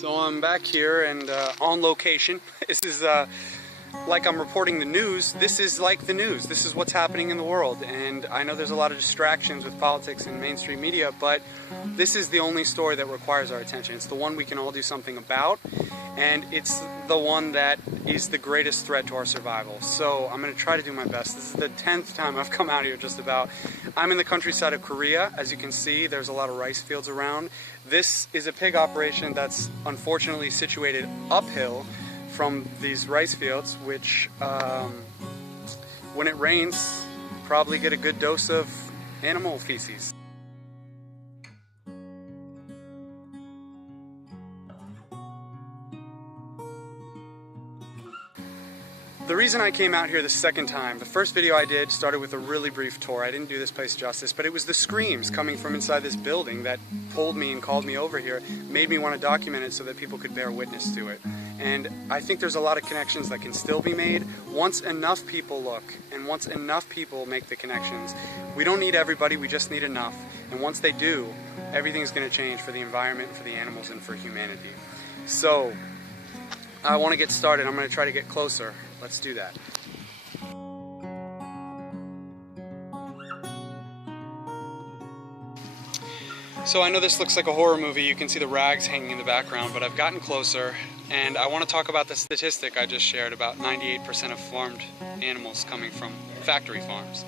So I'm back here and on location. This is like I'm reporting the news. This is like the news. This is what's happening in the world. And I know there's a lot of distractions with politics and mainstream media, but this is the only story that requires our attention. It's the one we can all do something about, and it's the one that is the greatest threat to our survival. So I'm going to try to do my best. This is the 10th time I've come out here just about. I'm in the countryside of Korea. As you can see, there's a lot of rice fields around. This is a pig operation that's unfortunately situated uphill from these rice fields, which when it rains, probably get a good dose of animal feces. The reason I came out here the second time, the first video I did started with a really brief tour. I didn't do this place justice, but it was the screams coming from inside this building that pulled me and called me over here, made me want to document it so that people could bear witness to it. And I think there's a lot of connections that can still be made once enough people look and once enough people make the connections. We don't need everybody, we just need enough. And once they do, everything's going to change for the environment, for the animals, and for humanity. So, I want to get started. I'm going to try to get closer. Let's do that. So I know this looks like a horror movie. You can see the rags hanging in the background, but I've gotten closer and I want to talk about the statistic I just shared about 98% of farmed animals coming from factory farms.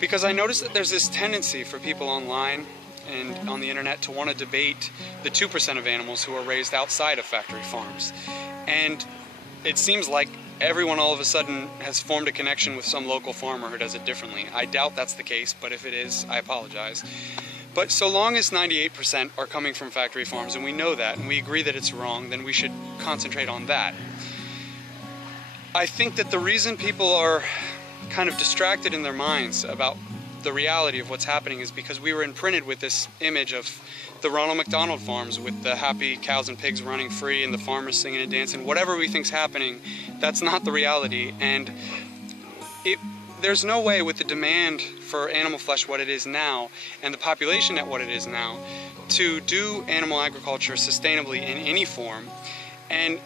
Because I noticed that there's this tendency for people online and on the internet to want to debate the 2% of animals who are raised outside of factory farms. And it seems like everyone all of a sudden has formed a connection with some local farmer who does it differently. I doubt that's the case, but if it is, I apologize. But so long as 98% are coming from factory farms, and we know that, and we agree that it's wrong, then we should concentrate on that. I think that the reason people are kind of distracted in their minds about the reality of what's happening is because we were imprinted with this image of the Ronald McDonald farms with the happy cows and pigs running free and the farmers singing and dancing. Whatever we think's happening, that's not the reality. And there's no way with the demand for animal flesh what it is now and the population at what it is now to do animal agriculture sustainably in any form, and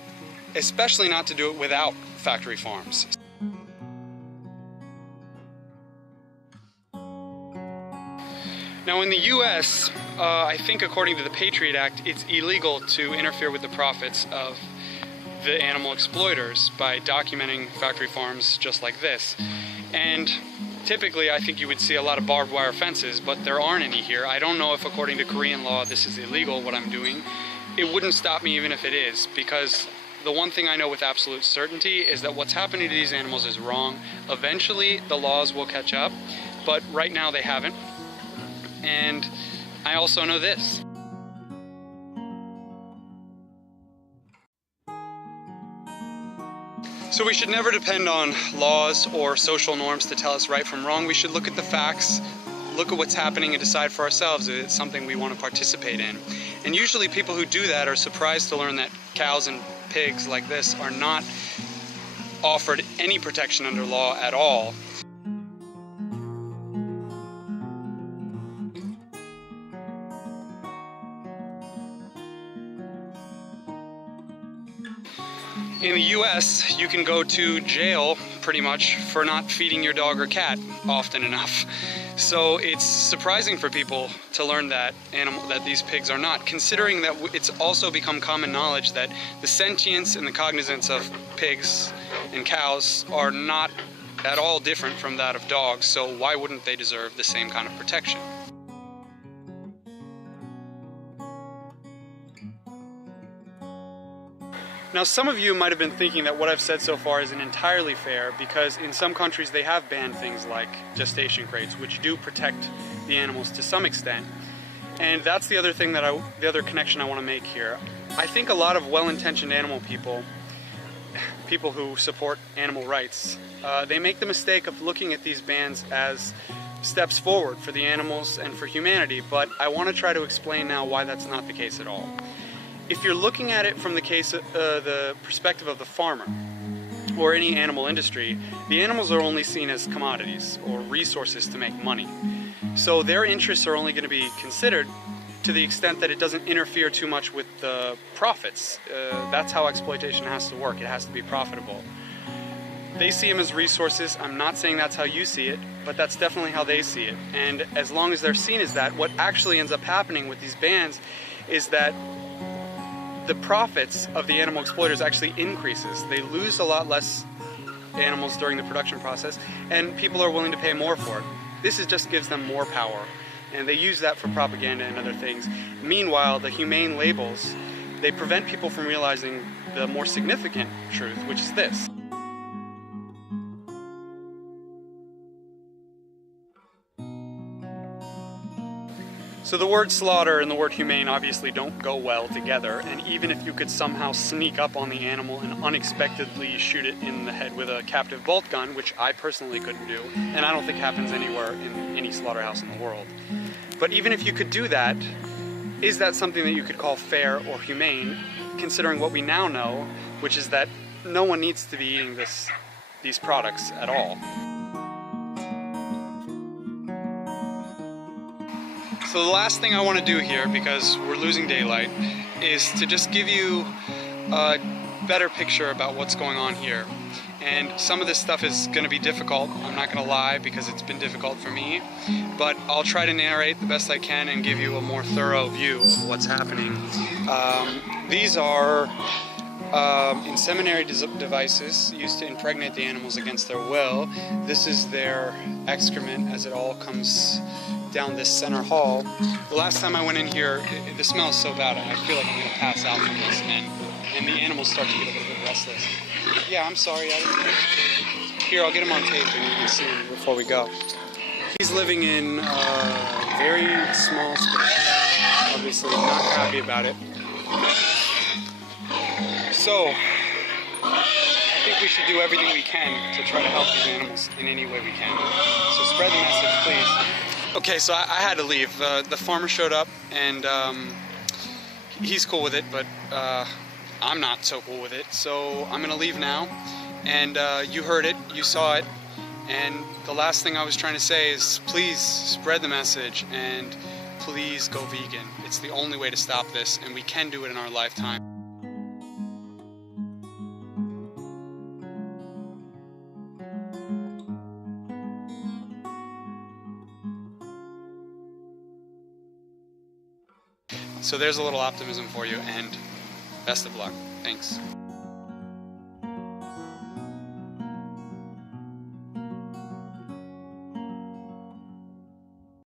especially not to do it without factory farms. Now in the US, I think according to the Patriot Act, it's illegal to interfere with the profits of the animal exploiters by documenting factory farms just like this. And typically I think you would see a lot of barbed wire fences, but there aren't any here. I don't know if according to Korean law this is illegal, what I'm doing. It wouldn't stop me even if it is, because the one thing I know with absolute certainty is that what's happening to these animals is wrong. Eventually the laws will catch up, but right now they haven't. And I also know this. So we should never depend on laws or social norms to tell us right from wrong. We should look at the facts, look at what's happening, and decide for ourselves if it's something we want to participate in. And usually people who do that are surprised to learn that cows and pigs like this are not offered any protection under law at all. In the US, you can go to jail pretty much for not feeding your dog or cat often enough. So it's surprising for people to learn that these pigs are not, considering that it's also become common knowledge that the sentience and the cognizance of pigs and cows are not at all different from that of dogs, so why wouldn't they deserve the same kind of protection? Now, some of you might have been thinking that what I've said so far isn't entirely fair, because in some countries they have banned things like gestation crates, which do protect the animals to some extent. And that's the other thing the other connection I want to make here. I think a lot of well-intentioned animal people who support animal rights, they make the mistake of looking at these bans as steps forward for the animals and for humanity, but I want to try to explain now why that's not the case at all. If you're looking at it from the perspective of the farmer or any animal industry, the animals are only seen as commodities or resources to make money. So their interests are only going to be considered to the extent that it doesn't interfere too much with the profits. That's how exploitation has to work. It has to be profitable. They see them as resources. I'm not saying that's how you see it, but that's definitely how they see it. And as long as they're seen as that, what actually ends up happening with these bans is that the profits of the animal exploiters actually increases. They lose a lot less animals during the production process, and people are willing to pay more for it. This just gives them more power, and they use that for propaganda and other things. Meanwhile, the humane labels, they prevent people from realizing the more significant truth, which is this. So the word slaughter and the word humane obviously don't go well together, and even if you could somehow sneak up on the animal and unexpectedly shoot it in the head with a captive bolt gun, which I personally couldn't do, and I don't think happens anywhere in any slaughterhouse in the world. But even if you could do that, is that something that you could call fair or humane, considering what we now know, which is that no one needs to be eating these products at all? So the last thing I want to do here, because we're losing daylight, is to just give you a better picture about what's going on here. And some of this stuff is going to be difficult, I'm not going to lie, because it's been difficult for me, but I'll try to narrate the best I can and give you a more thorough view of what's happening. These are inseminatory devices used to impregnate the animals against their will. This is their excrement as it all comes down this center hall. The last time I went in here, the smell is so bad, I feel like I'm going to pass out from this, and the animals start to get a little bit restless. Yeah, I'm sorry, I didn't. Here, I'll get him on tape and you can see him before we go. He's living in a very small space, obviously not happy about it. So, I think we should do everything we can to try to help these animals in any way we can. So spread the message, please. Okay, so I had to leave. The farmer showed up, and he's cool with it, but I'm not so cool with it. So I'm gonna leave now, and you heard it, you saw it, and the last thing I was trying to say is please spread the message, and please go vegan. It's the only way to stop this, and we can do it in our lifetime. So there's a little optimism for you, and best of luck. Thanks.